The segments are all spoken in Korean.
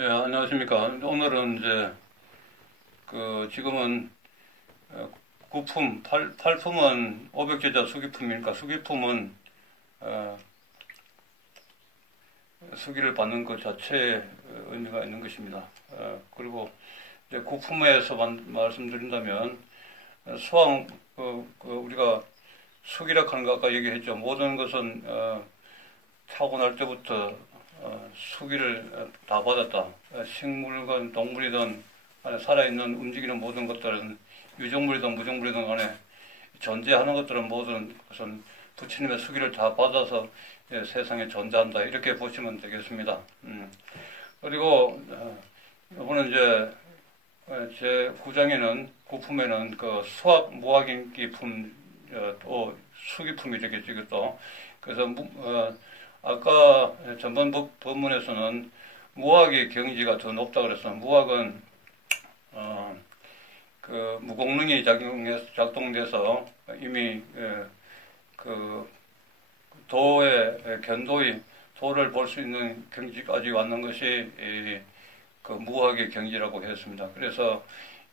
예, 안녕하십니까. 오늘은 이제, 지금은, 구품, 팔품은 500제자 수기품이니까, 수기품은, 어, 수기를 받는 것 자체에 의미가 있는 것입니다. 그리고, 이제 구품에서 말씀드린다면, 수학, 우리가 수기라 하는 거 아까 얘기했죠. 모든 것은, 타고날 때부터 수기를 다 받았다. 식물이든 동물이든 살아있는 움직이는 모든 것들은 유정물이든 무정물이든 간에 존재하는 것들은 모든 것은 부처님의 수기를 다 받아서 세상에 존재한다. 이렇게 보시면 되겠습니다. 그리고 이번에 이제 제 9장에는 구품에는 그 수학 무학인기품 또 수기품이 되겠죠. 이것도 그래서 아까 전번 법문에서는 무학의 경지가 더 높다 그랬어요. 무학은 그 무공능이 작동돼서 이미 그 도의 견도의 도를 볼 수 있는 경지까지 왔는 것이 그 무학의 경지라고 했습니다. 그래서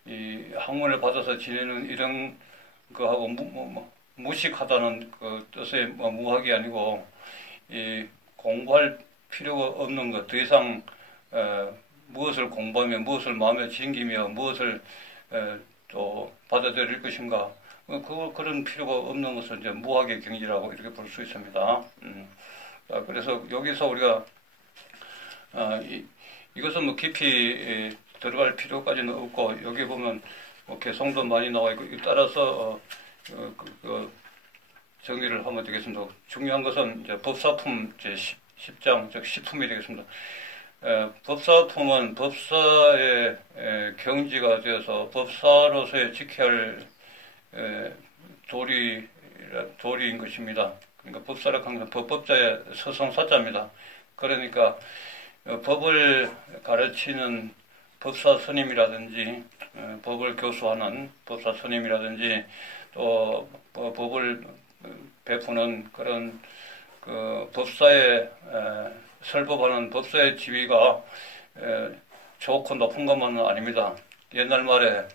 이 학문을 받아서 지내는 이런 거하고 무식하다는 그 뜻의 무학이 아니고 이 공부할 필요가 없는 것, 더 이상 무엇을 공부하며 무엇을 마음에 챙기며 무엇을 또 받아들일 것인가, 그런 필요가 없는 것을 이제 무학의 경지라고 이렇게 볼 수 있습니다. 그래서 여기서 우리가 이것은 뭐 깊이 들어갈 필요까지는 없고, 여기 보면 뭐 개성도 많이 나와 있고, 따라서 정리를 하면 되겠습니다. 중요한 것은 이제 법사품 제10장, 즉 10품이 되겠습니다. 법사품은 법사의 경지가 되어서 법사로서의 지켜야 할 도리인 것입니다. 그러니까 법사라고 하는 것은 법법자의 서성사자입니다. 그러니까 법을 가르치는 법사 스님이라든지 법을 교수하는 법사 스님이라든지 또 법을 베푸는 그런 그 법사의 설법하는 법사의 지위가 좋고 높은 것만은 아닙니다. 옛날 말에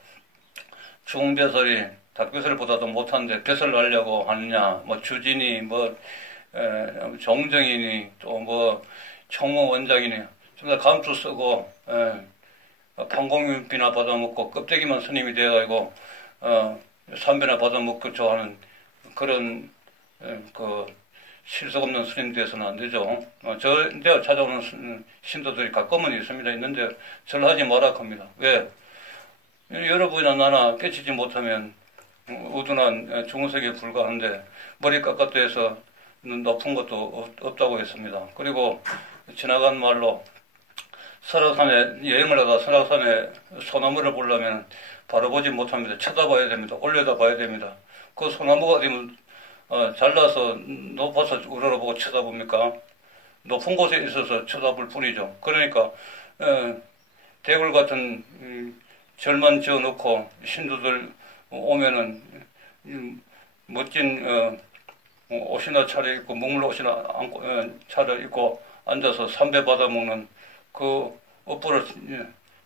중배설이 닭배설보다도 못한데 배설 하려고 하느냐, 뭐 주진이, 뭐 정정이니, 또 뭐 총무 원장이니 좀 다 감투 쓰고 판공비나 받아먹고 껍데기만 스님이 되어가지고 삼배나 받아먹고 좋아하는 그런 그 실속 없는 스님 돼서는 안 되죠. 내가 찾아오는 신도들이 가끔은 있는데 절하지 마라 합니다. 왜? 여러분이나 나나 깨치지 못하면 우둔한 중생에 불과한데 머리 깎았다 해서 높은 것도 없다고 했습니다. 그리고 지나간 말로 설악산에 여행을 하다 설악산에 소나무를 보려면 바로 보지 못합니다. 쳐다봐야 됩니다. 올려다 봐야 됩니다. 그 소나무가 되면 잘라서 높아서 우러러보고 쳐다봅니까? 높은 곳에 있어서 쳐다볼 뿐이죠. 그러니까 대굴 같은 절만 지어놓고 신도들 오면은 멋진 옷이나 차려입고 먹물 옷이나 차려입고 앉아서 삼배 받아먹는 그 업보를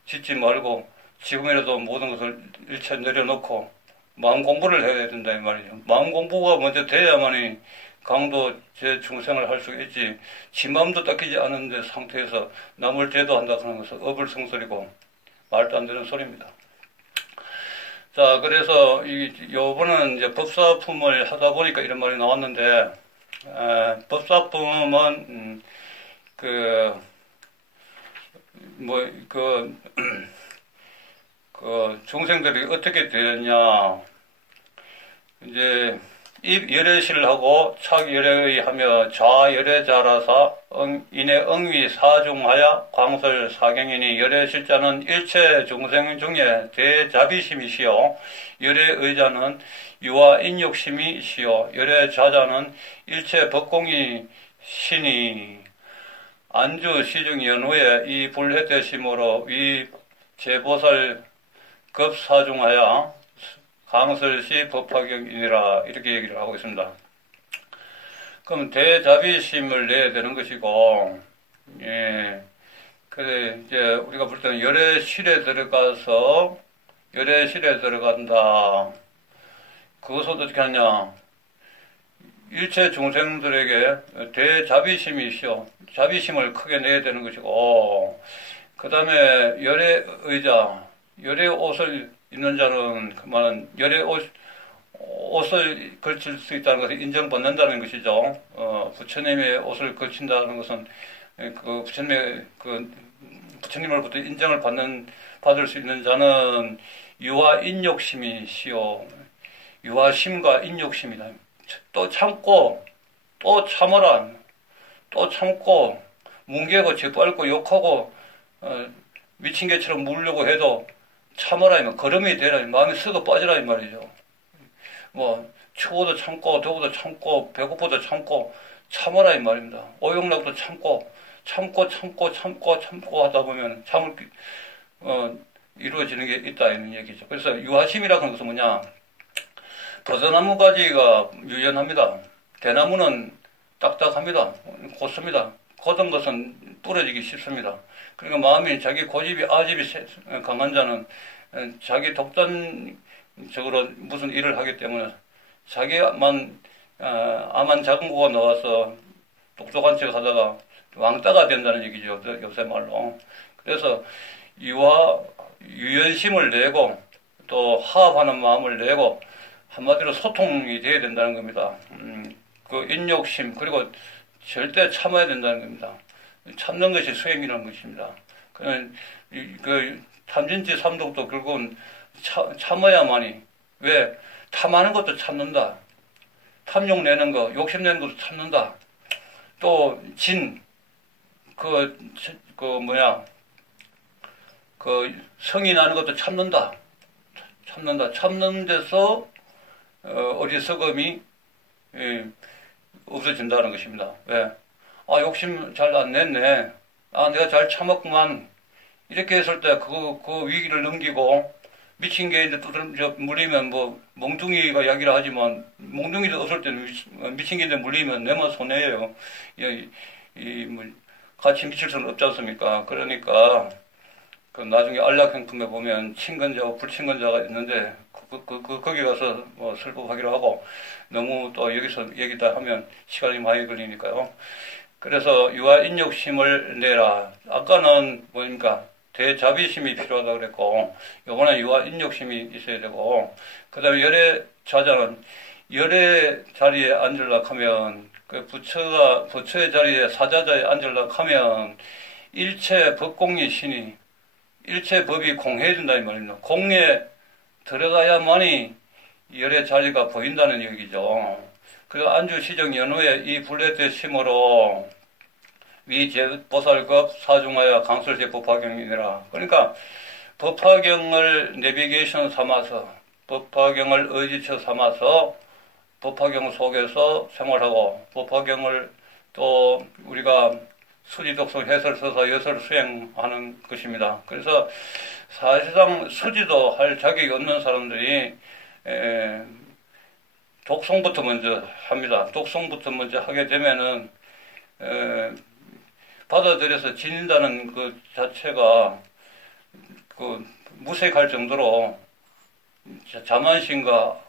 짓지 말고 지금이라도 모든 것을 일체 내려놓고 마음 공부를 해야 된다 이 말이죠. 마음 공부가 먼저 돼야만이 강도 제 중생을 할 수 있지, 지 마음도 닦이지 않은 상태에서 남을 제도한다 하는 것은 어불성설이고 말도 안 되는 소리입니다. 자, 그래서 요번은 이제 법사품을 하다 보니까 이런 말이 나왔는데, 법사품은 중생들이 어떻게 되느냐, 이제, 입열애실하고 착열애의하며 좌열애자라사 인의 응위 사중하야 광설 사경이니, 열애실자는 일체 중생 중에 대자비심이시요, 열애의자는 유아 인욕심이시요, 열애자자는 일체 법공이 신이 안주 시중 연후에 이 불해대심으로 위 제보살 급사중하야 강설시 법화경이니라, 이렇게 얘기를 하고 있습니다. 그럼 대자비심을 내야 되는 것이고, 그래, 이제 우리가 볼 때는 열애실에 들어간다. 그것은 어떻게 하냐. 일체 중생들에게 대자비심이 있어. 자비심을 크게 내야 되는 것이고, 그 다음에 열애의자, 열애 옷을 입는 자는 그 말은 열애 옷을 걸칠 수 있다는 것을 인정받는다는 것이죠. 부처님의 옷을 걸친다는 것은 그 부처님으로부터 인정을 받을 수 있는 자는 유아 인욕심이시오. 유아심과 인욕심이다. 또 참고, 또 참어라. 또 참고, 뭉개고 짓밟고 욕하고, 미친 개처럼 물려고 해도 참어라. 걸음이 되라. 마음이 썩어 빠지라. 이 말이죠. 추워도 참고, 더워도 참고, 배고파도 참고, 참어라. 이 말입니다. 오용락도 참고 하다 보면 이루어지는 게 있다. 이런 얘기죠. 그래서 유아심이라고 하는 것은 뭐냐? 버섯나무 가지가 유연합니다. 대나무는 딱딱합니다. 곧습니다. 곧은 것은 부러지기 쉽습니다. 그러니까 마음이 자기 고집이 아집이 강한 자는 자기 독단적으로 무슨 일을 하기 때문에 자기만 암만 작은 거가 나와서 똑똑한 척 하다가 왕따가 된다는 얘기죠. 요새 말로. 그래서 유연심을 내고 또 화합하는 마음을 내고 한마디로 소통이 돼야 된다는 겁니다. 그 인욕심, 그리고 절대 참아야 된다는 겁니다. 참는 것이 수행이라는 것입니다. 그 탐진치 삼독도 결국은 참아야만이, 왜? 탐하는 것도 참는다. 탐욕 내는 거, 욕심 내는 것도 참는다. 또, 성이 나는 것도 참는다. 참는 데서 어리석음이 없어진다는 것입니다. 왜? 욕심 잘 안 냈네. 내가 잘 참았구만. 이렇게 했을 때 그 위기를 넘기고 미친 개인데 물리면 몽둥이가 약이라 하지만 몽둥이도 없을 때는 미친 개인데 물리면 내만 손해예요. 같이 미칠 수는 없지 않습니까? 그러니까 나중에 안락행품에 보면 친근자와 불친근자가 있는데 거기 가서 설법하기로 하고 너무 또 여기서 얘기다 하면 시간이 많이 걸리니까요. 그래서 유아 인욕심을 내라. 아까는 뭡니까? 대자비심이 필요하다고 그랬고 요번에 유아 인욕심이 있어야 되고 그 다음에 열애자자는 열애 자리에 앉으려고 하면 부처의 자리에 사자자에 앉으려고 하면 일체 법공이 신이 일체 법이 공해진다 이 말입니다. 공에 들어가야만이 열의 자리가 보인다는 얘기죠. 그리고 안주 시정 연후에 이 불례대 심으로 위제보살급 사중하여 강설제 법화경이니라. 그러니까 법화경을 내비게이션 삼아서 법화경을 의지처 삼아서 법화경 속에서 생활하고 법화경을 또 우리가 수지독성 해설서사 여설 수행하는 것입니다. 그래서 사실상 수지도 할 자격이 없는 사람들이 독송부터 먼저 합니다. 독송부터 먼저 하게 되면은 받아들여서 지닌다는 그 자체가 무색할 정도로 자만심과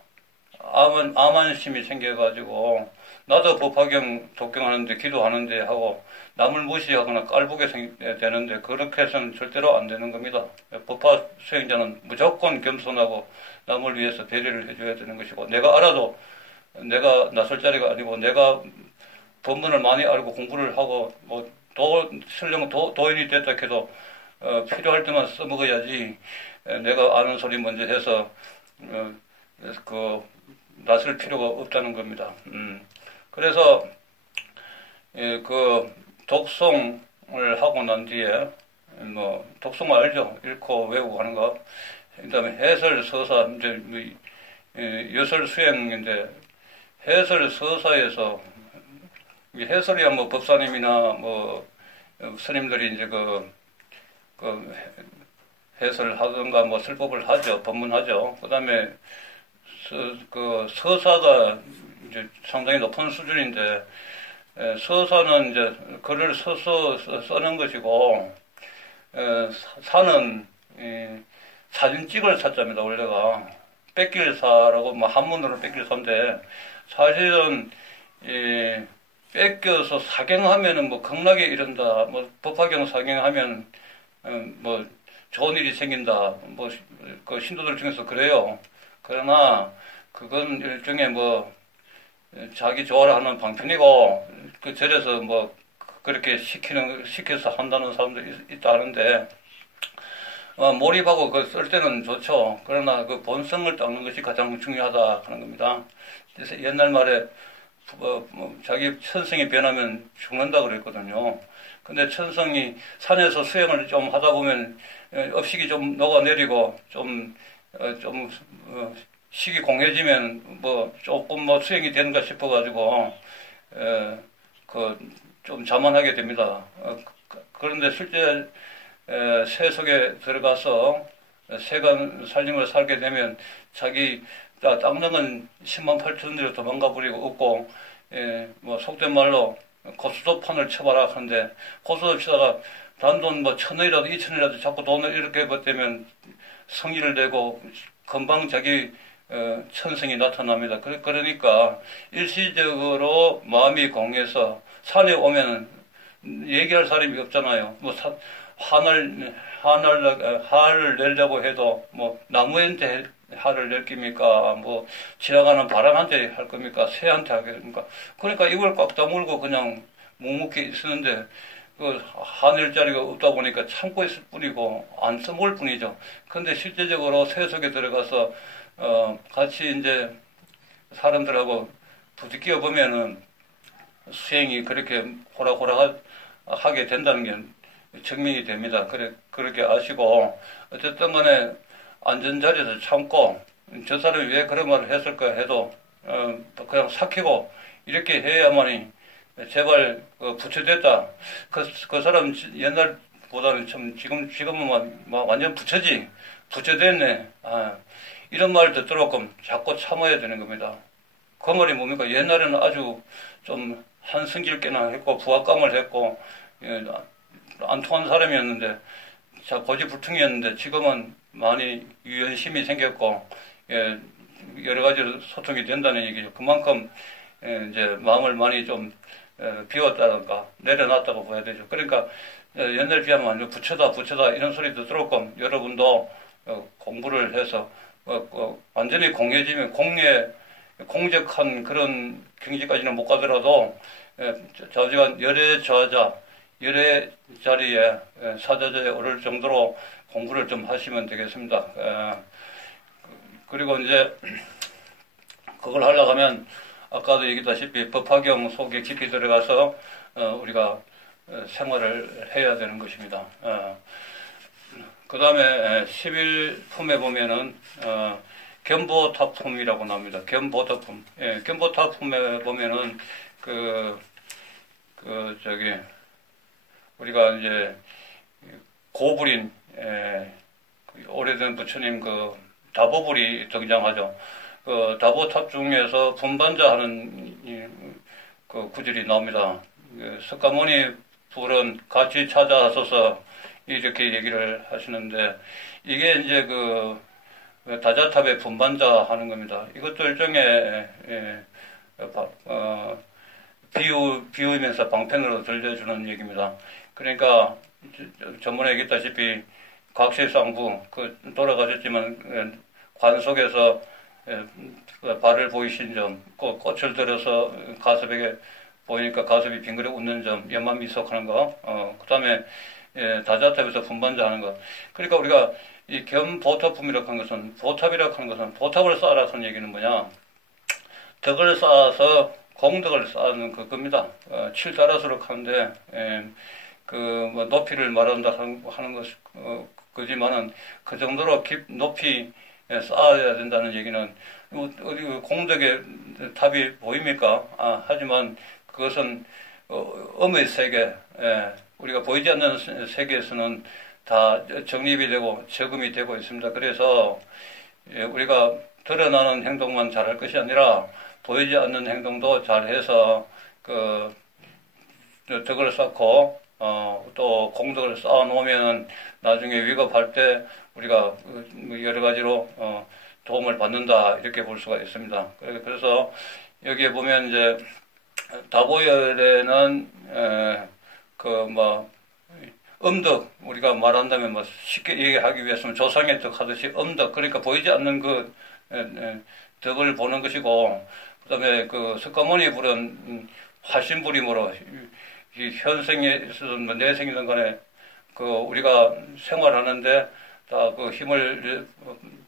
아만심이 생겨가지고 나도 법화경 독경하는데 기도하는데 하고 남을 무시하거나 깔보게 되는데 그렇게 해서는 절대로 안 되는 겁니다. 법화 수행자는 무조건 겸손하고 남을 위해서 배려를 해줘야 되는 것이고 내가 알아도 내가 나설 자리가 아니고 내가 법문을 많이 알고 공부를 하고 설령 도인이 됐다 해도 필요할 때만 써먹어야지 내가 아는 소리 먼저 해서 나설 필요가 없다는 겁니다. 그래서 독송을 하고 난 뒤에 독송 알죠? 읽고 외우고 하는 거. 그다음에 해설 서사 이제 여설 수행인데 해설 서사에서 해설이야 법사님이나 스님들이 이제 해설을 하든가 설법을 하죠. 법문하죠. 그다음에 서사가 이제 상당히 높은 수준인데 서사는 이제 글을 써서 쓰는 것이고 사는 사진 찍을 사자입니다. 원래가 뺏길사라고 뭐 한문으로 뺏길사인데 사실은 뺏겨서 사경하면은 뭐 극락에 이른다, 뭐 법화경 사경하면 뭐 좋은 일이 생긴다, 뭐 그 신도들 중에서 그래요. 그러나 그건 일종의 뭐 자기 좋아라 하는 방편이고 그 절에서 뭐 그렇게 시켜서 한다는 사람도 있다 하는데 몰입하고 그 쓸 때는 좋죠. 그러나 그 본성을 닦는 것이 가장 중요하다 하는 겁니다. 그래서 옛날 말에 자기 천성이 변하면 죽는다 그랬거든요. 근데 천성이 산에서 수행을 좀 하다 보면 업식이 좀 녹아내리고 좀 식이 공해지면 뭐 조금 뭐 수행이 되는가 싶어가지고 좀 자만하게 됩니다. 그런데 실제 새 속에 들어가서 세간 살림을 살게 되면 자기 땅능은 10만 8천 리로 도망가 버리고 없고 뭐 속된 말로 고스톱판을 쳐봐라 하는데 고스톱 치다가 단돈 뭐 1,000원이라도 2,000원이라도 자꾸 돈을 이렇게 벌되면 성의를 내고 금방 자기 천성이 나타납니다. 그러니까 일시적으로 마음이 공해서 산에 오면 얘기할 사람이 없잖아요. 뭐 화를 내려고 해도 뭐 나무한테 화를 낼 겁니까? 뭐 지나가는 바람한테 할 겁니까? 새한테 하겠습니까? 그러니까 입을 꽉 다물고 그냥 묵묵히 있었는데 그 화낼 자리가 없다 보니까 참고 있을 뿐이고 안 써먹을 뿐이죠. 근데 실제적으로 새 속에 들어가서 같이 이제 사람들하고 부딪혀 보면은 수행이 그렇게 호락호락하게 된다는 게 증명이 됩니다. 그렇게 아시고 어쨌든 간에 앉은 자리에서 참고 저 사람이 왜 그런 말을 했을까 해도 그냥 삭히고 이렇게 해야만이 제발 부처됐다. 그 사람 옛날보다는 참 지금은 완전 부처지. 부처됐네. 이런 말을 듣도록끔 자꾸 참아야 되는 겁니다. 그 말이 뭡니까? 옛날에는 아주 좀 한승질깨나 했고 부합감을 했고 안 통한 사람이었는데 고집불통이었는데 지금은 많이 유연심이 생겼고 여러 가지로 소통이 된다는 얘기죠. 그만큼 이제 마음을 많이 좀 비웠다든가 내려놨다고 봐야 되죠. 그러니까 옛날 비하면 완전 부처다 이런 소리 듣도록끔 여러분도 공부를 해서 완전히 공해지면 공적한 그런 경지까지는 못 가더라도 좌지간 열애 좌자 열애 자리에 사자자에 오를 정도로 공부를 좀 하시면 되겠습니다. 그리고 이제 그걸 하려고 하면 아까도 얘기했다시피 법화경 속에 깊이 들어가서 우리가 생활을 해야 되는 것입니다. 그 다음에 11품에 보면은 견보타품이라고 나옵니다. 견보타품. 견보타품에 보면은 우리가 이제 고불인 오래된 부처님 다보불이 등장하죠. 다보탑 중에서 분반자 하는 구절이 나옵니다. 석가모니 불은 같이 찾아서서 이렇게 얘기를 하시는데 이게 이제 다자탑의 분반자 하는 겁니다. 이것도 일종의 비유이면서 방편으로 들려주는 얘기입니다. 그러니까 전번에 얘기했다시피 곽실상부 돌아가셨지만 관 속에서 발을 보이신 점, 꽃을 들어서 가섭에게 보이니까 가섭이 빙그레 웃는 점, 연만 미속하는 거, 그 다음에 다자탑에서 분반자 하는 거. 그러니까 우리가 이 견보탑품이라고 하는 것은, 보탑이라고 하는 것은, 보탑을 쌓아라 하는 얘기는 뭐냐? 덕을 쌓아서 공덕을 쌓는 그겁니다. 칠다라수록 하는데, 뭐 높이를 말한다 하는 것, 그지만은 그 정도로 높이 쌓아야 된다는 얘기는, 어디 공덕의 탑이 보입니까? 하지만 그것은, 음의 세계, 우리가 보이지 않는 세계에서는 다 정립이 되고 적응이 되고 있습니다. 그래서 우리가 드러나는 행동만 잘할 것이 아니라 보이지 않는 행동도 잘해서 덕을 쌓고 또 공덕을 쌓아놓으면 나중에 위급할 때 우리가 여러 가지로 도움을 받는다 이렇게 볼 수가 있습니다. 그래서 여기에 보면 이제 다보열에는 음덕, 우리가 말한다면 뭐 쉽게 얘기하기 위해서는 조상의 덕 하듯이 음덕, 그러니까 보이지 않는 그 덕을 보는 것이고, 그 다음에 그 석가모니 부른 화신부림으로 이 현생에 있어서 내생이든 간에 그 우리가 생활하는데 다 그 힘을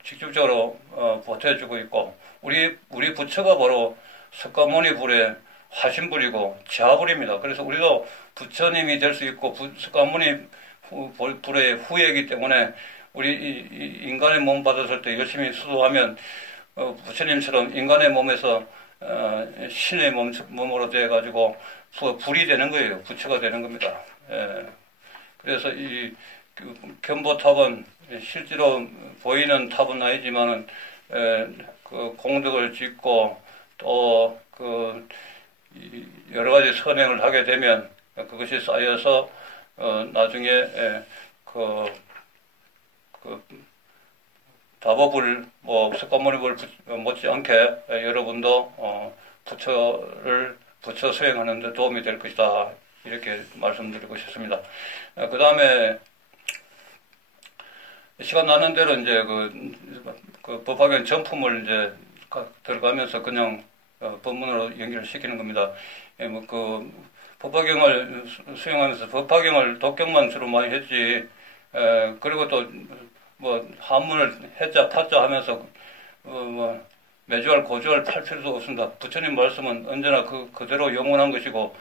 직접적으로 보태주고 있고, 우리 부처가 바로 석가모니 불의 화신불이고 지하불입니다. 그래서 우리도 부처님이 될 수 있고 석가모니 불의 후예이기 때문에 우리 인간의 몸 받았을 때 열심히 수도하면 부처님처럼 인간의 몸에서 신의 몸으로 돼 가지고 불이 되는 거예요. 부처가 되는 겁니다. 그래서 이 견보탑은 실제로 보이는 탑은 아니지만은 그 공덕을 짓고 또 그 여러 가지 선행을 하게 되면 그것이 쌓여서 나중에 그 다법을 석가모니불 못지않게 여러분도 부처 수행하는 데 도움이 될 것이다 이렇게 말씀드리고 싶습니다. 그 다음에 시간 나는 대로 이제 그 법화경 전품을 이제 들어가면서 그냥 법문으로 연결을 시키는 겁니다. 그 법화경을 수행하면서 법화경을 독경만 주로 많이 했지. 그리고 또 한문을 해자 파자 하면서 매주알 고주알 팔 필요도 없습니다. 부처님 말씀은 언제나 그대로 영원한 것이고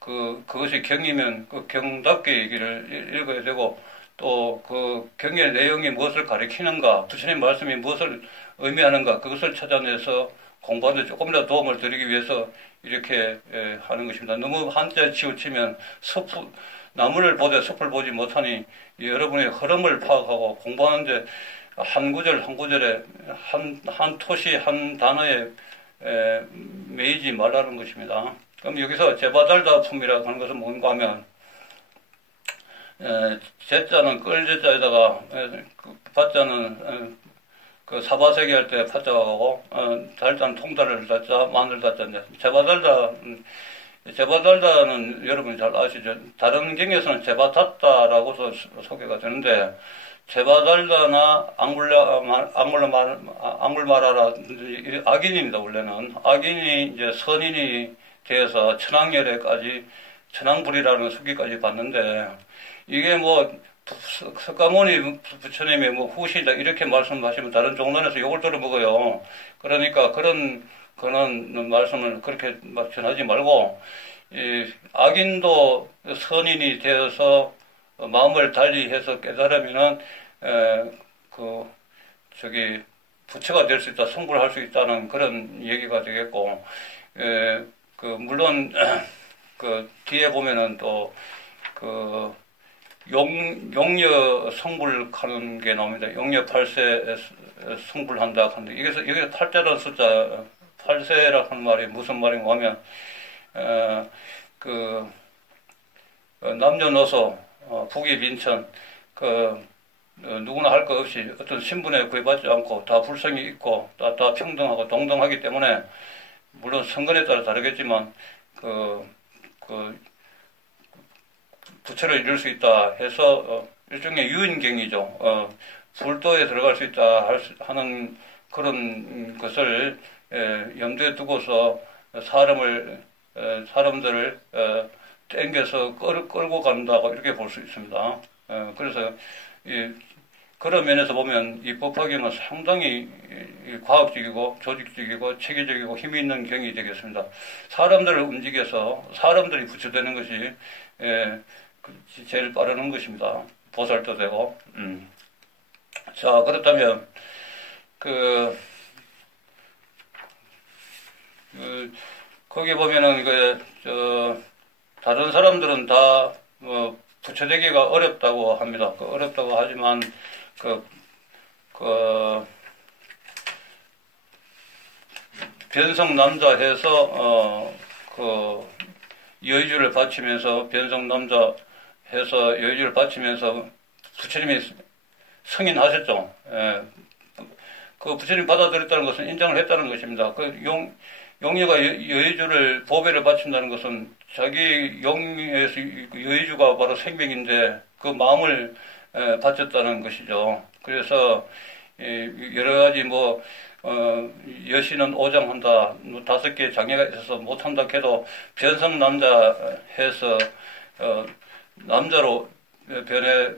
그것이 경이면 그 경답게 얘기를 읽어야 되고, 또 그 경의 내용이 무엇을 가리키는가, 부처님 말씀이 무엇을 의미하는가, 그것을 찾아내서 공부하는 데 조금이라도 도움을 드리기 위해서 이렇게 하는 것입니다. 너무 한자에 치우치면 나무를 보되 숲을 보지 못하니 여러분의 흐름을 파악하고 공부하는데 한 구절 한 구절에 한 토시 한 단어에 매이지 말라는 것입니다. 그럼 여기서 제바달다 품이라고 하는 것은 뭔가 하면 제자는 끌제자에다가 바자는 그 사바세기 할 때 파자하고 달자는 통달을 달자 마늘 달자인데 제바달다는 여러분 잘 아시죠? 다른 경에서는 제바탔다라고서 소개가 되는데 제바달다나 앙굴마라라 악인입니다. 원래는 악인이 이제 선인이 되어서 천황열애까지 천황불이라는 수기까지 받는데 이게 석가모니 부처님의 후시다 이렇게 말씀하시면 다른 종론에서 욕을 들어먹어요. 그러니까 그런 말씀을 그렇게 막 전하지 말고 악인도 선인이 되어서 마음을 달리해서 깨달으면은 부처가 될 수 있다, 성불할 수 있다는 그런 얘기가 되겠고, 물론 뒤에 보면은 또 용녀 성불하는 게 나옵니다. 용녀 8세 성불한다 하는데 여기서 8자라는 숫자 8세라고 하는 말이 무슨 말인가 하면 남녀노소 부귀 빈천 누구나 할 것 없이 어떤 신분에 구애받지 않고 다 불성이 있고 다 평등하고 동등하기 때문에 물론 선거에 따라 다르겠지만 부처를 이룰 수 있다 해서 일종의 유인경이죠. 불도에 들어갈 수 있다 하는 그런 것을 염두에 두고서 사람들을 땡겨서 끌고 간다고 이렇게 볼 수 있습니다. 그래서 그런 면에서 보면 이 법화경은 상당히 과학적이고 조직적이고 체계적이고 힘이 있는 경이 되겠습니다. 사람들을 움직여서 사람들이 부처되는 것이 제일 빠르는 것입니다. 보살도 되고. 자, 그렇다면 거기 보면은 다른 사람들은 다 부처되기가 어렵다고 합니다. 어렵다고 하지만 변성 남자 해서 여의주를 바치면서 변성남자 해서 여의주를 바치면서 부처님이 승인하셨죠. 예. 그 부처님 받아들였다는 것은 인정을 했다는 것입니다. 그 용녀가 여의주를 보배를 바친다는 것은 자기 용에서 여의주가 바로 생명인데 그 마음을 바쳤다는 것이죠. 그래서 여러 가지 여신은 오장한다, 5개 장애가 있어서 못한다 해도 변성남자 해서 남자로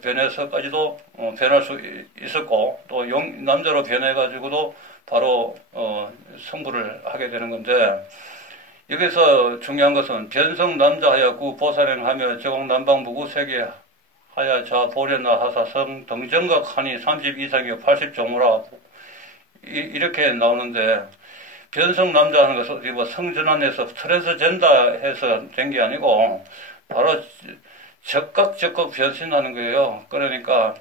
변해서까지도 변할 수 있었고, 또 남자로 변해가지고도 바로 성불을 하게 되는 건데, 여기서 중요한 것은 변성남자하여 구 보살행하며 제공남방무구 세계 하야 자 보련나 하사성 등정각 하니 30 이상이요 80종으라 이렇게 나오는데, 변성남자 하는 것은 뭐 성전환해서 트랜스젠더 해서 된 게 아니고 바로 적각 변신하는 거예요. 그러니까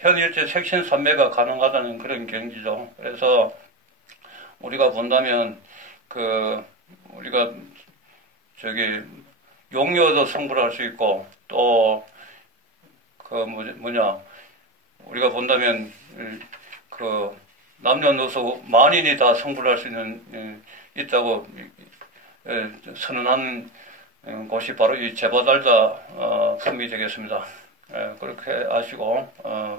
현일체 색신삼매가 가능하다는 그런 경지죠. 그래서 우리가 본다면 우리가 용녀도 성불을 할 수 있고, 또 우리가 본다면 남녀노소 만인이 다 성불을 할 수 있다고 선언한 곳이 바로 이 제바달자 품이 되겠습니다. 그렇게 아시고,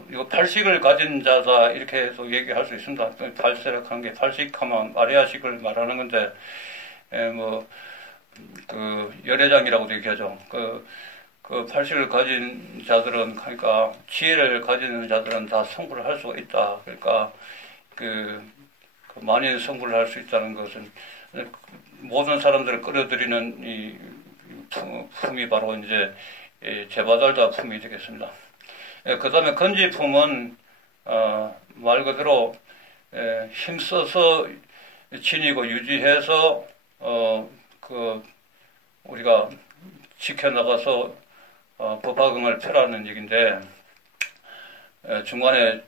이거 팔식을 가진 자다 이렇게 또 얘기할 수 있습니다. 팔세락하는 게 팔식하면 아리아식을 말하는 건데, 열애장이라고도 얘기하죠. 그 팔식을 가진 자들은, 그러니까 지혜를 가지는 자들은 다 성불을 할 수가 있다. 그러니까 그 만인 성불을 할 수 있다는 것은 모든 사람들을 끌어들이는 이 품이 바로 이제 제바달자 품이 되겠습니다. 그 다음에 건지품은 말 그대로 힘써서 지니고 유지해서 우리가 지켜나가서 법화경을 펴라는 얘기인데, 중간에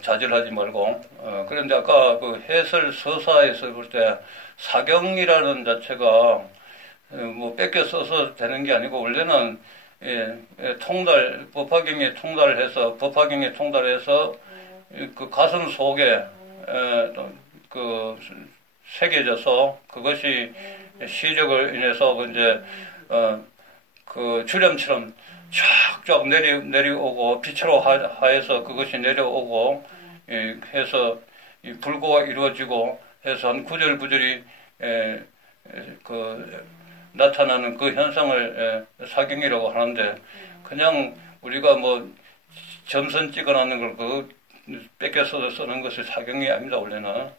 자질하지 말고, 그런데 아까 그 해설 서사에서 볼 때 사경이라는 자체가 뺏겨 써서 되는 게 아니고, 원래는 법화경에 통달해서 그 가슴 속에 새겨져서 그것이 시력을 인해서 이제 그 주렴처럼 쫙쫙 내려오고 빛으로 하여서 그것이 내려오고 해서 이 불고가 이루어지고 해서 한 구절구절이 나타나는 그 현상을 사경이라고 하는데, 그냥 우리가 점선 찍어놨는 걸 뺏겨서 쓰는 것이 사경이 아닙니다. 원래는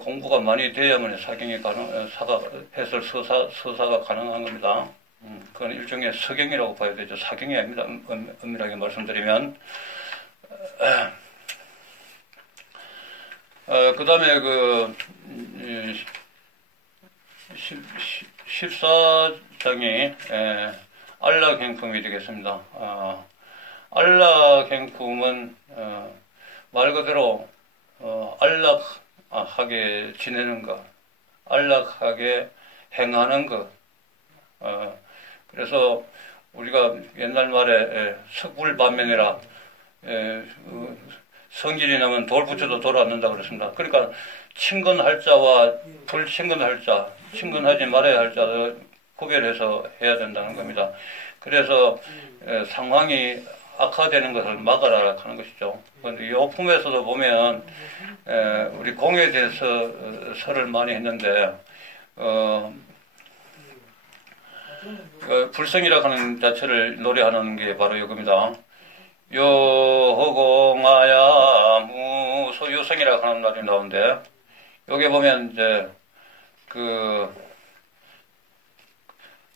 공부가 많이 돼야만 사경이 해설 서사가 가능한 겁니다. 그건 일종의 서경이라고 봐야 되죠. 사경이 아닙니다. 엄밀하게 말씀드리면. 그 다음에 14장이 안락행품이 되겠습니다. 안락행품은 말 그대로 안락하게 지내는 것, 안락하게 행하는 것. 그래서 우리가 옛날 말에 석불반면이라 성질이 나면 돌 붙여도 돌 않는다 그랬습니다. 그러니까 친근할 자와 불친근할 자, 친근하지 말아야 할 자를 구별해서 해야 된다는 겁니다. 그래서 상황이 악화되는 것을 막아라 하는 것이죠. 그런데 이 오품에서도 보면 우리 공에 대해서 설을 많이 했는데 불성이라고 하는 자체를 노래하는 게 바로 이겁니다. 요허공하야 무소유성이라고 하는 말이 나오는데, 여기 보면 이제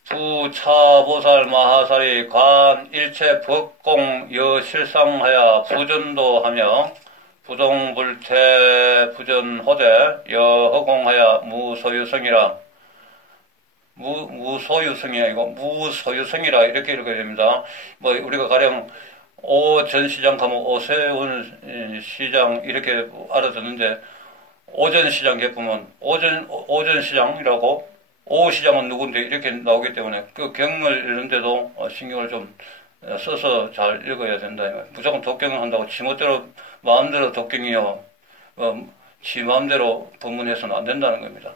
부차보살 마하살이 관 일체 법공 여실상하야 부전도하며 부동불태 부전호대 여허공하야 무소유성이라, 무소유성이 아니고 무소유성이라 이렇게 읽어야 됩니다. 우리가 가령 오전시장 가면 오세훈 시장 이렇게 알아듣는데, 오전 시장 개품은 오전 시장이라고, 오후 시장은 누군데 이렇게 나오기 때문에 그 경을 읽는데도 신경을 좀 써서 잘 읽어야 된다. 무조건 독경을 한다고 지멋대로 마음대로 독경이요, 지 마음대로 법문해서는 안 된다는 겁니다.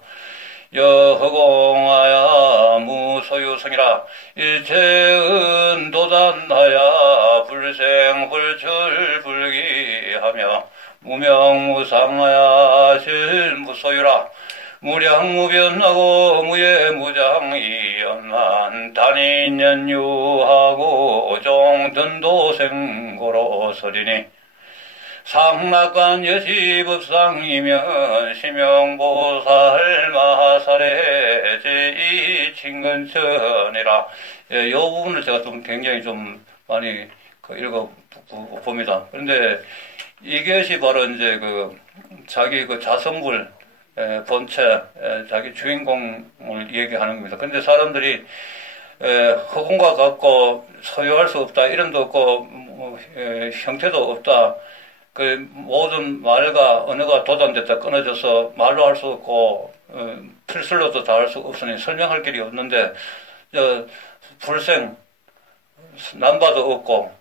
여허공하야 무소유성이라 일체은 도단하야 불생불철불기하며 무명무상하야 실무소유라 무량무변하고 무예무장이연만 단인연유하고 종든도생고로 서리니 상락관 여시법상이면 심영보살 마살의 제2친근천이라. 이 부분을 제가 좀 굉장히 좀 많이 읽어봅니다. 그런데 이것이 바로 이제 자기 자성불 본체, 자기 주인공을 얘기하는 겁니다. 그런데 사람들이 허공과 같고 소유할 수 없다, 이름도 없고 형태도 없다, 그 모든 말과 언어가 도단됐다, 끊어져서 말로 할 수 없고 필설로도 다 할 수 없으니 설명할 길이 없는데, 불생 난바도 없고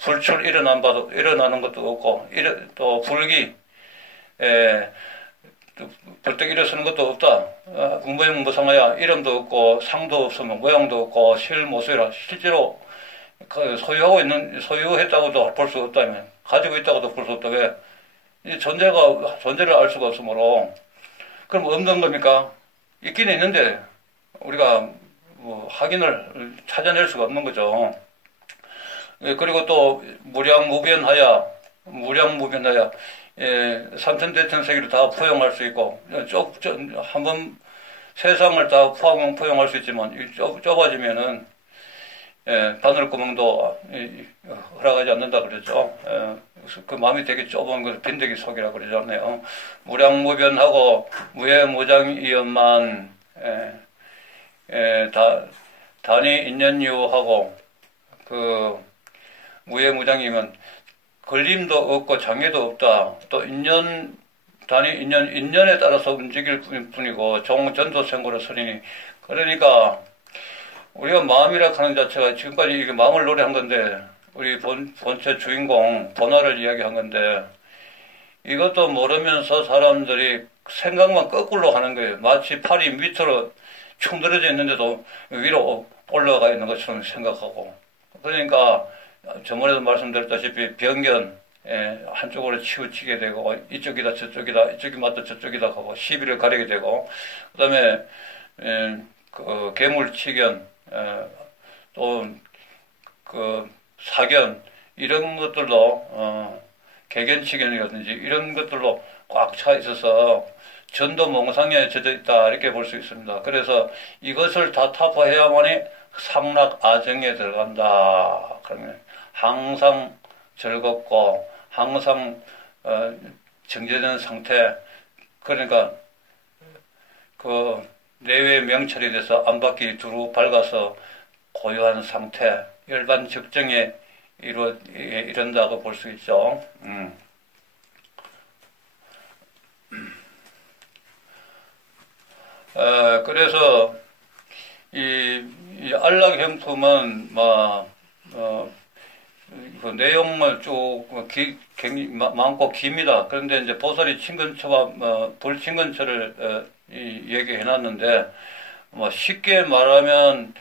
불출 일어나는 것도 없고, 또 불기 벌떡 일어서는 것도 없다. 무명무상하야 이름도 없고 상도 없으면 모양도 없고 실모소유라. 실제로 소유했다고도 볼 수 없다면, 가지고 있다고도 볼 수 없다. 왜? 이 존재를 알 수가 없으므로. 그럼 없는 겁니까? 있긴 있는데 우리가 확인을 찾아낼 수가 없는 거죠. 그리고 또 무량무변하야 삼천대천세계를 다 포용할 수 있고, 한번 세상을 다 포용할 수 있지만 좁아지면은 바늘구멍도 허락하지 않는다 그랬죠. 그 마음이 되게 좁은 걸 빈대기 속이라 그러잖아요. 무량무변하고 무예무장이연만 단이 인연유하고, 그 무예무장이면 걸림도 없고 장애도 없다. 또 인연에 따라서 움직일 뿐이고 전도생고로 서리니. 그러니까 우리가 마음이라 하는 자체가 지금까지 이게 마음을 노래한 건데, 우리 본체 주인공 본화를 이야기한 건데, 이것도 모르면서 사람들이 생각만 거꾸로 하는 거예요. 마치 팔이 밑으로 축 늘어져 있는데도 위로 올라가 있는 것처럼 생각하고. 그러니까 저번에도 말씀드렸다시피 변견, 한쪽으로 치우치게 되고, 이쪽이다 저쪽이다, 이쪽이 맞다 저쪽이다 하고 시비를 가리게 되고, 그 다음에 괴물치견, 또 사견, 이런 것들로 개견치견이라든지 이런 것들로 꽉 차 있어서 전도몽상에 젖어 있다, 이렇게 볼 수 있습니다. 그래서 이것을 다 타파해야만이 상락아정에 들어간다. 그러면 항상 즐겁고 항상 정제된 상태, 그러니까 내외 명철이 돼서 안팎이 두루 밝아서 고요한 상태, 열반 적정에 이른다고 볼 수 있죠. 그래서 이 안락형품은 그 내용을 쭉 많고 깁니다. 그런데 이제 보살이 친근처와 불친근처를 얘기해 놨는데, 쉽게 말하면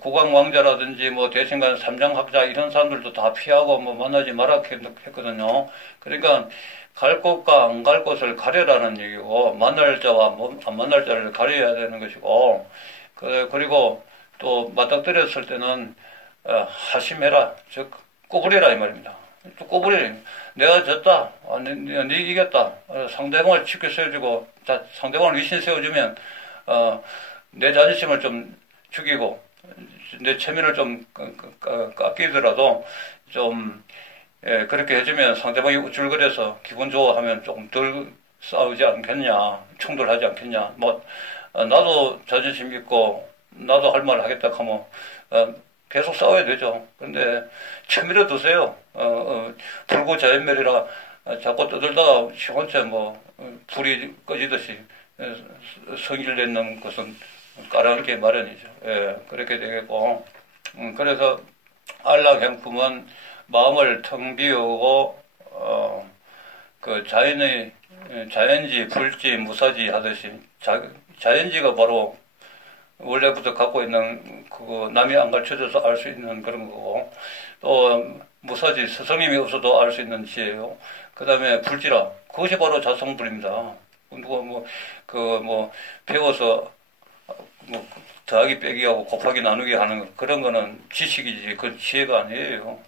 국왕왕자라든지 대신간 삼장학자 이런 사람들도 다 피하고 만나지 말라 했거든요. 그러니까 갈 곳과 안 갈 곳을 가려라는 얘기고, 만날 자와 안 만날 자를 가려야 되는 것이고, 그리고 또 맞닥뜨렸을 때는 하심해라, 즉 꼬부리라 이 말입니다. 또 꼬부리, 내가 졌다, 네 이겼다, 상대방을 치켜 세워주고, 상대방을 위신 세워주면 내 자존심을 좀 죽이고 내 체면을 좀 깎이더라도 좀 그렇게 해주면 상대방이 우쭐거려서 기분 좋아하면 조금 덜 싸우지 않겠냐, 충돌하지 않겠냐. 나도 자존심 있고 나도 할 말 하겠다 하면 계속 싸워야 되죠. 근데 쳐밀어 두세요. 불구자연멸이라 자꾸 떠들다가 시원체 불이 꺼지듯이 성질내는 것은 깔아앉기 마련이죠. 예, 그렇게 되겠고, 그래서 안락행품은 마음을 텅 비우고, 자연지, 불지, 무사지 하듯이, 자연지가 바로 원래부터 갖고 있는, 남이 안 가르쳐줘서 알 수 있는 그런 거고, 또, 무사지, 스승님이 없어도 알 수 있는 지혜요. 그 다음에 불지라, 그것이 바로 자성불입니다. 배워서, 더하기 빼기하고 곱하기 나누기 하는 그런 거는 지식이지, 그건 지혜가 아니에요.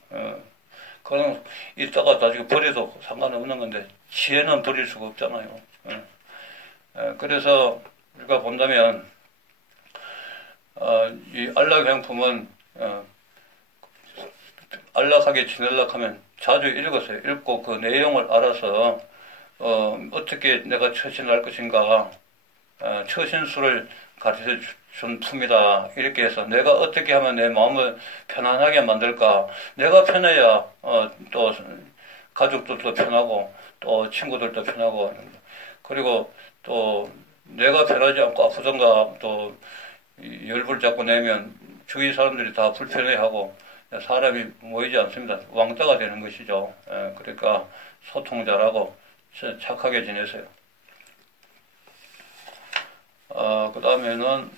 그거는 이따가 나중에 버려도 상관없는 건데, 지혜는 버릴 수가 없잖아요. 그래서 우리가 본다면, 이 안락행품은, 안락하게 지내려고 하면 자주 읽으세요. 읽고 그 내용을 알아서, 어떻게 내가 처신할 것인가, 처신수를 가르쳐 준 품이다. 이렇게 해서 내가 어떻게 하면 내 마음을 편안하게 만들까. 내가 편해야, 또 가족들도 편하고, 또 친구들도 편하고, 그리고 또 내가 편하지 않고 아프던가, 또 열불 자꾸 내면 주위 사람들이 다 불편해하고, 사람이 모이지 않습니다. 왕따가 되는 것이죠. 그러니까 소통 잘하고 착하게 지내세요. 그 다음에는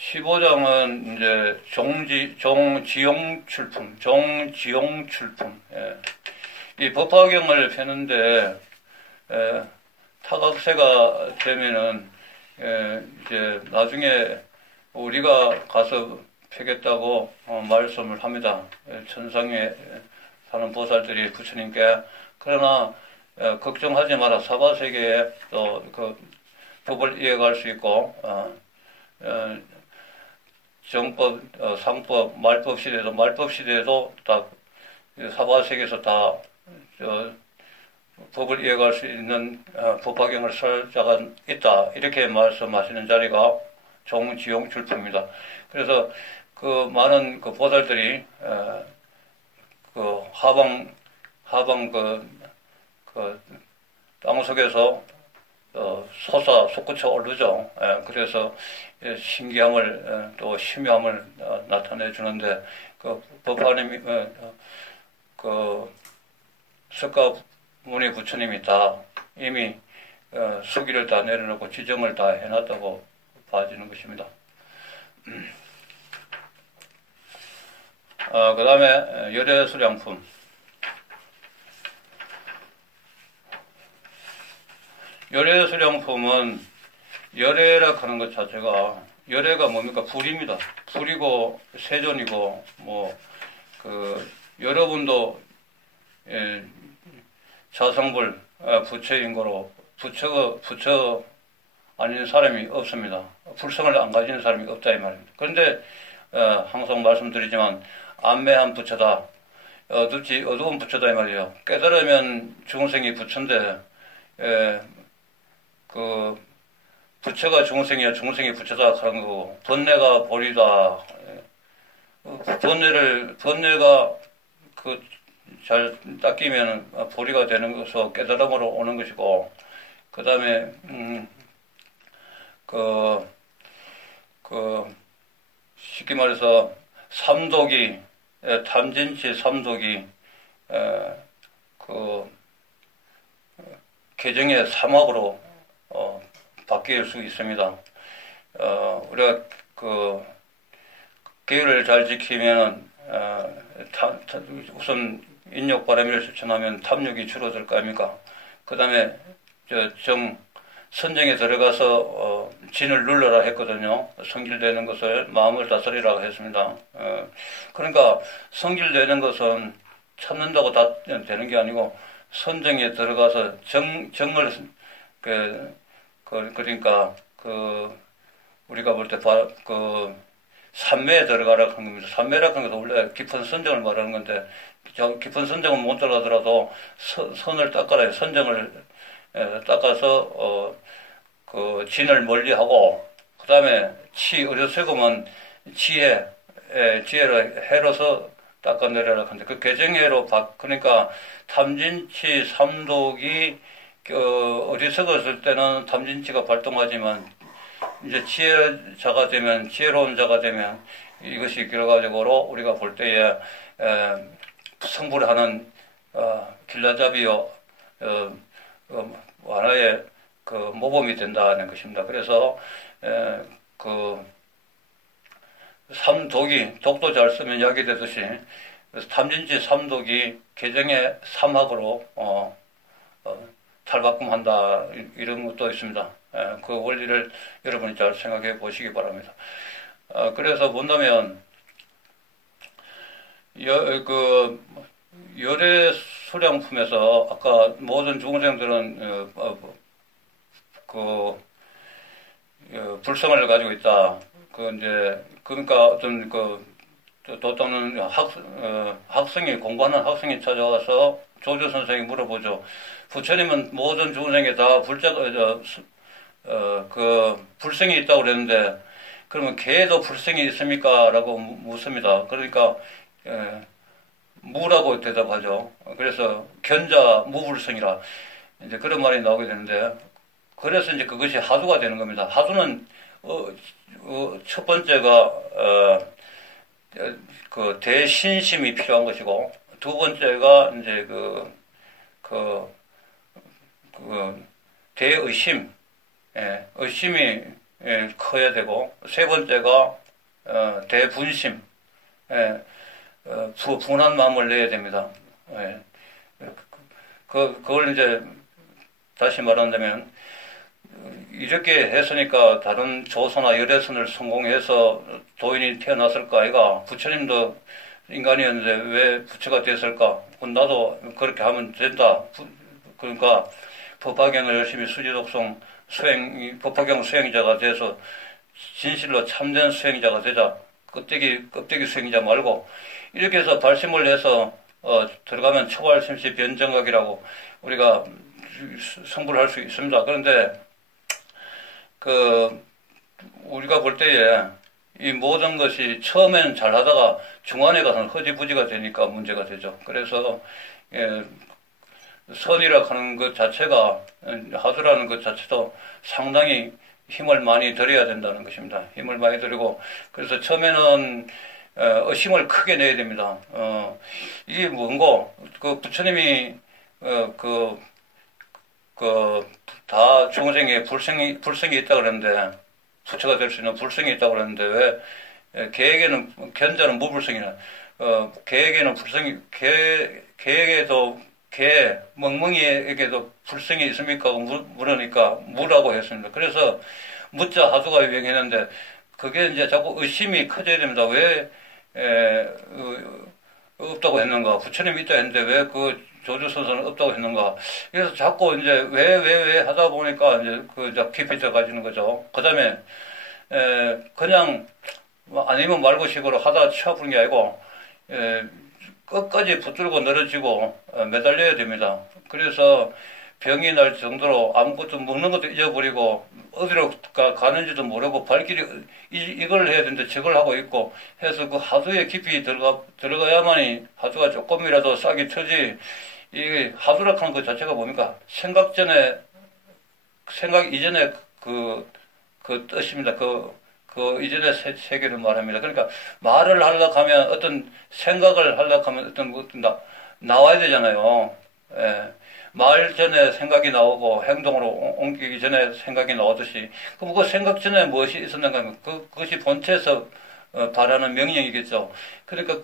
15장은 이제 정지용 출품. 예. 이 법화경을 펴는데 타각세가 되면은 이제 나중에 우리가 가서 펴겠다고 말씀을 합니다. 천상에 사는 보살들이 부처님께. 그러나 걱정하지 마라. 사바세계에 또 그 법을 이어갈 수 있고 정법, 상법, 말법 시대에도 다 사바세계에서 다 법을 이어갈 수 있는 법화경을 쓸 자가 있다. 이렇게 말씀하시는 자리가 정지용출품입니다. 그래서 그 많은 그 보살들이 그 하방 땅속에서 솟구쳐 오르죠. 그래서 신기함을 또 심요함을 나타내 주는데 그 법화님이 석가모니 부처님이 다 이미 수기를 다 내려놓고 지정을 다 해놨다고 봐지는 것입니다. 그 다음에 열애수량품. 열애수량품은 열애라 하는 것 자체가 열애가 뭡니까? 불입니다. 불이고 세존이고 여러분도 자성불 부처인 거로 부처 아닌 사람이 없습니다. 불성을 안 가지는 사람이 없다 이 말입니다. 그런데 항상 말씀드리지만 안매한 부처다. 어두운 부처다 이 말이에요. 깨달으면 중생이 부처인데 그 부처가 중생이야 중생이 부처다 그런 거고 번뇌가 보리다. 번뇌가 잘 닦이면 보리가 되는 것으로 깨달음으로 오는 것이고 그 다음에 쉽게 말해서 삼독이 탐진치 삼독이 개정의 사막으로 바뀔 수 있습니다. 우리가 계율을 잘 지키면은 우선 인욕 바람을 실천하면 탐욕이 줄어들 거 아닙니까? 그 다음에 선정에 들어가서 진을 눌러라 했거든요. 성질되는 것을 마음을 다스리라고 했습니다. 그러니까 성질되는 것은 참는다고 다 되는 게 아니고 선정에 들어가서 정을 그러니까 우리가 볼 때 삼매에 들어가라고 하는 겁니다. 삼매라고 하는 것은 원래 깊은 선정을 말하는 건데 깊은 선정은 못 들어가더라도 선을 닦아라. 선정을 닦아서 진을 멀리하고 그 다음에 어리석음은 지혜 지혜를 해로서 닦아내려라 하는데 그 개정해로 그러니까 탐진치 삼독이 어리석었을 때는 탐진치가 발동하지만 이제 지혜자가 되면 지혜로운 자가 되면 이것이 결과적으로 우리가 볼 때에 성불하는 길라잡이요 하나의 그 모범이 된다는 것입니다. 그래서 그 삼독이 독도 잘 쓰면 약이 되듯이 그래서 탐진치 삼독이 개정의 삼학으로 탈바꿈한다 이런 것도 있습니다. 그 원리를 여러분이 잘 생각해 보시기 바랍니다. 그래서 본다면 열애 수량품에서 아까 모든 중생들은 불성을 가지고 있다. 그러니까 어떤 또는 학생이 공부하는 학생이 찾아와서 조조 선생이 물어보죠. 부처님은 모든 중생에 다 불성이 있다고 그랬는데 그러면 개에도 불성이 있습니까? 라고 묻습니다. 그러니까 무라고 대답하죠. 그래서 견자 무불성이라 이제 그런 말이 나오게 되는데 그래서 이제 그것이 하두가 되는 겁니다. 하두는 첫 번째가 그 대신심이 필요한 것이고 두 번째가 이제 대의심, 의심이 커야 되고 세 번째가 대분심, 분한 마음을 내야 됩니다. 그걸 이제 다시 말한다면 이렇게 했으니까 다른 조선나 열애선을 성공해서 도인이 태어났을까 아이가 부처님도 인간이었는데 왜 부처가 됐을까? 나도 그렇게 하면 된다. 그러니까 법화경을 열심히 수지독송 법화경 수행자가 돼서 진실로 참된 수행자가 되자. 껍데기 수행자 말고 이렇게 해서 발심을 해서 들어가면 초발심시 변정각이라고 우리가 성불할 수 있습니다. 그런데 우리가 볼 때에 이 모든 것이 처음에는 잘 하다가 중간에 가서는 허지부지가 되니까 문제가 되죠. 그래서 선이라 하는 것 자체가 하두라는 것 자체도 상당히 힘을 많이 들여야 된다는 것입니다. 힘을 많이 들이고 그래서 처음에는 의심을 크게 내야 됩니다. 이게 뭔고? 부처님이 다 중생에 불성이 있다고 그랬는데 부처가 될 수 있는 불성이 있다고 그랬는데 왜 개에게는 견자는 무불성이나 개에게는 불성이 개에게도 멍멍이에게도 불성이 있습니까? 물으니까 무라고 했습니다. 그래서 무자 하두가 유행했는데 그게 이제 자꾸 의심이 커져야 됩니다. 왜 없다고 했는가? 부처님이 있다 했는데 왜 조주선선은 없다고 했는가? 그래서 자꾸 이제 왜 하다 보니까 이제 깊이 들어가지는 거죠. 그 다음에, 그냥, 아니면 말고식으로 하다 치아부는 게 아니고, 끝까지 붙들고 늘어지고, 매달려야 됩니다. 그래서 병이 날 정도로 아무것도 먹는 것도 잊어버리고, 어디로 가는지도 모르고, 발길이 이걸 해야 되는데 저걸 하고 있고, 해서 그 하두에 깊이 들어가야만이 하두가 조금이라도 싹이 트지, 이 하두락 하는 것 자체가 뭡니까? 생각 이전에 그 뜻입니다. 이전의 세계를 말합니다. 그러니까 말을 하려고 하면 어떤 생각을 하려고 하면 어떤 것도 나와야 되잖아요. 말 전에 생각이 나오고 행동으로 옮기기 전에 생각이 나오듯이 그럼 그 생각 전에 무엇이 있었는가 하면 그것이 본체에서 바라는 명령이겠죠. 그러니까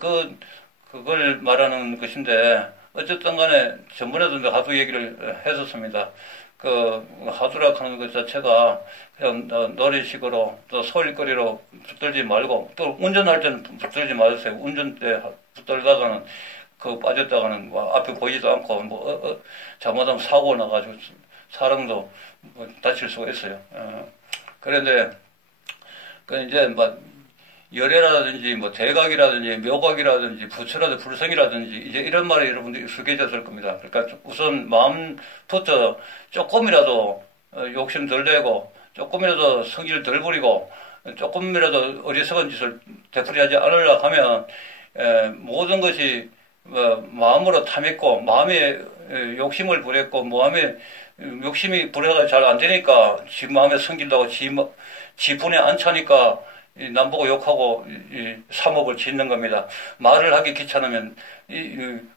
그걸 말하는 것인데 어쨌든 간에 전번에도 하두 얘기를 했었습니다. 하두락 하는 것 자체가 그냥 놀이식으로 또 소일거리로 붙들지 말고 또 운전할 때는 붙들지 마세요. 운전 때 붙들다가는 빠졌다가는 앞에 보이지도 않고 잘못하면 사고 나가지고 사람도 다칠 수가 있어요. 그런데 이제 열애라든지 대각이라든지 묘각이라든지 부처라든지 불성이라든지 이제 이런 말이 여러분들이 익숙해졌을 겁니다. 그러니까 우선 마음부터 조금이라도 욕심 덜 내고 조금이라도 성질 덜 부리고 조금이라도 어리석은 짓을 되풀이하지 않으려고 하면 모든 것이 마음으로 탐했고 마음에 욕심을 부렸고 마음에 욕심이 부려가 잘 안 되니까 지 마음에 성긴다고 지 분에 안 차니까 남보고 욕하고 삼업을 짓는 겁니다. 말을 하기 귀찮으면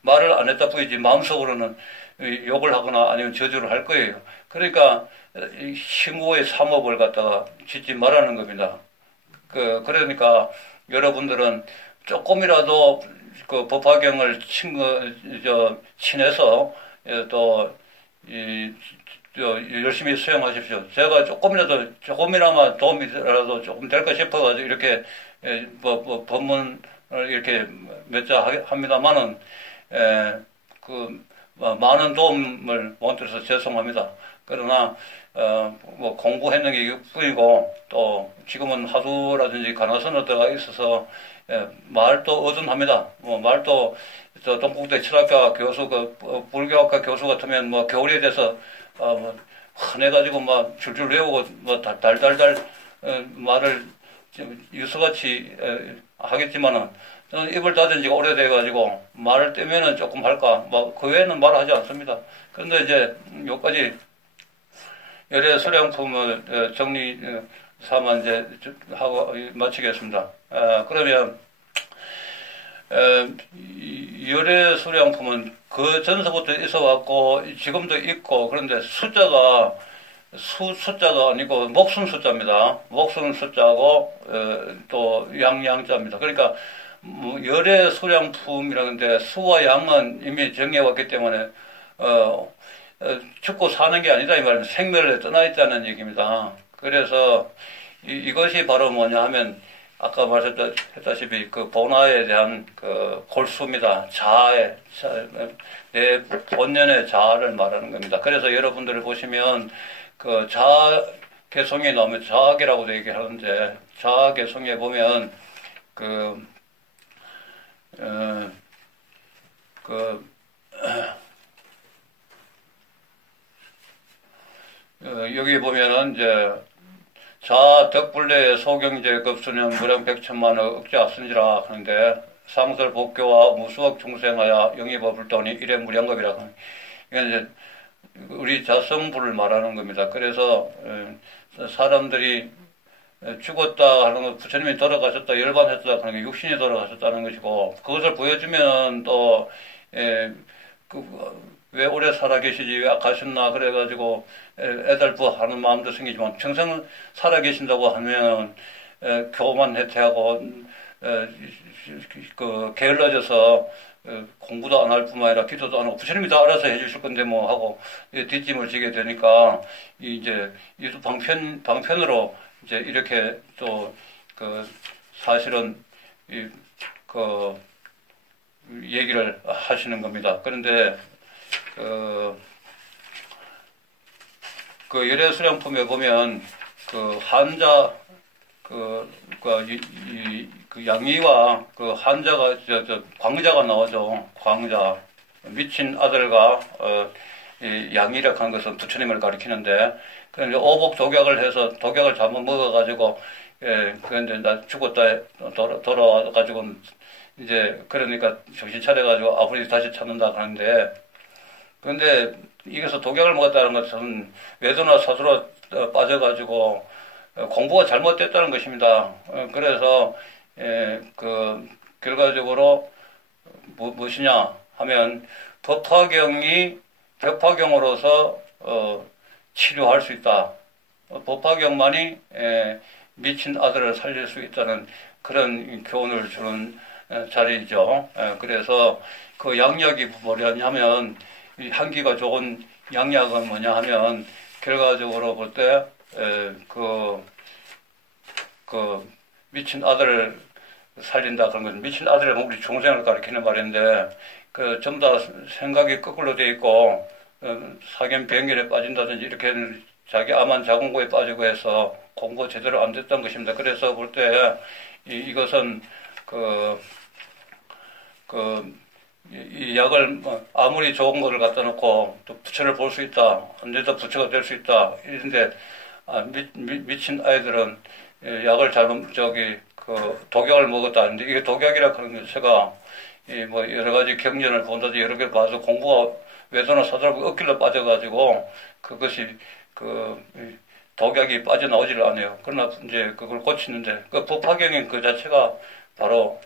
말을 안 했다 뿐이지 마음속으로는 욕을 하거나 아니면 저주를 할 거예요. 그러니까 신고의 삼업을 갖다가 짓지 말라는 겁니다. 그러니까 여러분들은 조금이라도 그 법화경을 친해서 또 열심히 수행하십시오. 제가 조금이나마 도움이라도 조금 될까 싶어가지고 이렇게 법문을 이렇게 몇 자 합니다만은 많은 도움을 못 드려서 죄송합니다. 그러나 공부했는 게 뿐이고 또 지금은 하두라든지 간화선에 들어가 있어서 말도 어둔합니다. 말도 동국대 철학과 교수 불교학과 교수 같으면 겨울에 대해서 화내가지고 줄줄 외우고 달달달 말을 유서같이 하겠지만은 저는 입을 닫은 지가 오래돼가지고 말을 떼면은 조금 할까 그 외에는 말하지 않습니다. 그런데 이제 여기까지 열애 수량품을 정리 삼아 이제 하고 마치겠습니다. 그러면 열애 수량품은 그 전서부터 있어왔고 지금도 있고 그런데 숫자가 아니고 목숨 숫자입니다. 목숨 숫자고 또 양자입니다. 그러니까 열애 수량품이라는데 수와 양은 이미 정해왔기 때문에 죽고 사는 게 아니다 이 말입니다. 생멸에 떠나 있다는 얘기입니다. 그래서 이것이 바로 뭐냐 하면 아까 말했다시피 그 본화에 대한 그 골수입니다. 내 본연의 자아를 말하는 겁니다. 그래서 여러분들을 보시면 그 자아 개성에 나오면 자아계라고도 얘기하는데 자아 개성에 보면 여기 보면은 이제 자 덕불례 소경제 급수년 무량 백천만의 억자 쓴지라 하는데 상설 복교와 무수억 중생하여 영입업을 떠니 이래 무량겁이라 하는 이건 이제 우리 자성부를 말하는 겁니다. 그래서 사람들이 죽었다 하는 거 부처님이 돌아가셨다 열반했다 하는 게 육신이 돌아가셨다는 것이고 그것을 보여주면 또 왜 오래 살아계시지 왜 가셨나 그래가지고 애달부 하는 마음도 생기지만 평생 살아계신다고 하면 교만 해태하고 게을러져서 공부도 안 할 뿐만 아니라 기도도 안 하고 부처님이 다 알아서 해주실 건데 뭐 하고 뒷짐을 지게 되니까 이제 이도 방편으로 이제 이렇게 또 사실은 얘기를 하시는 겁니다. 그런데 열애 수량품에 보면 한자 양이와 한자가 광자가 나오죠. 광자 미친 아들과 양이라고 하는 것은 부처님을 가리키는데 그런데 오복 독약을 해서 독약을 잘못 먹어가지고 그런데 나 죽었다 돌아와가지고 이제 그러니까 정신 차려가지고 아버지 다시 찾는다 하는데 그런데 이게서 독약을 먹었다는 것은 외도나 사수로 빠져가지고 공부가 잘못됐다는 것입니다. 그래서 결과적으로 무엇이냐 하면 법화경으로서 치료할 수 있다. 법화경만이 미친 아들을 살릴 수 있다는 그런 교훈을 주는 자리죠. 그래서 그 양약이 뭐냐면 향기가 좋은 양약은 뭐냐 하면 결과적으로 볼 때 미친 아들을 살린다 그런 것은 미친 아들을 우리 중생을 가리키는 말인데 전부 다 생각이 거꾸로 돼 있고 사견병렬에 빠진다든지 이렇게 자기 암만 자궁고에 빠지고 해서 공부 제대로 안 됐던 것입니다. 그래서 볼 때 이것은 이 약을 아무리 좋은 거를 갖다 놓고 또 부처를 볼 수 있다. 언제든 부처가 될 수 있다. 이런데 미친 아이들은 약을 독약을 먹었다 하는데, 이게 독약이라 그런 게 제가, 뭐, 여러 가지 경전을 본다든지 여러 개 봐서 공부가 외도나 사설고 엇길로 빠져가지고, 그것이, 독약이 빠져나오지를 않아요. 그러나 이제 그걸 고치는데, 부파경인 그 자체가 바로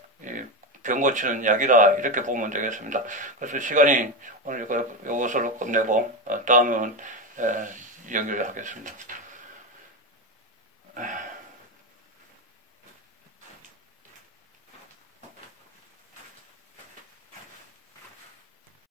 병 고치는 약이다. 이렇게 보면 되겠습니다. 그래서 시간이 오늘 이것으로 끝내고, 다음은 연결하겠습니다.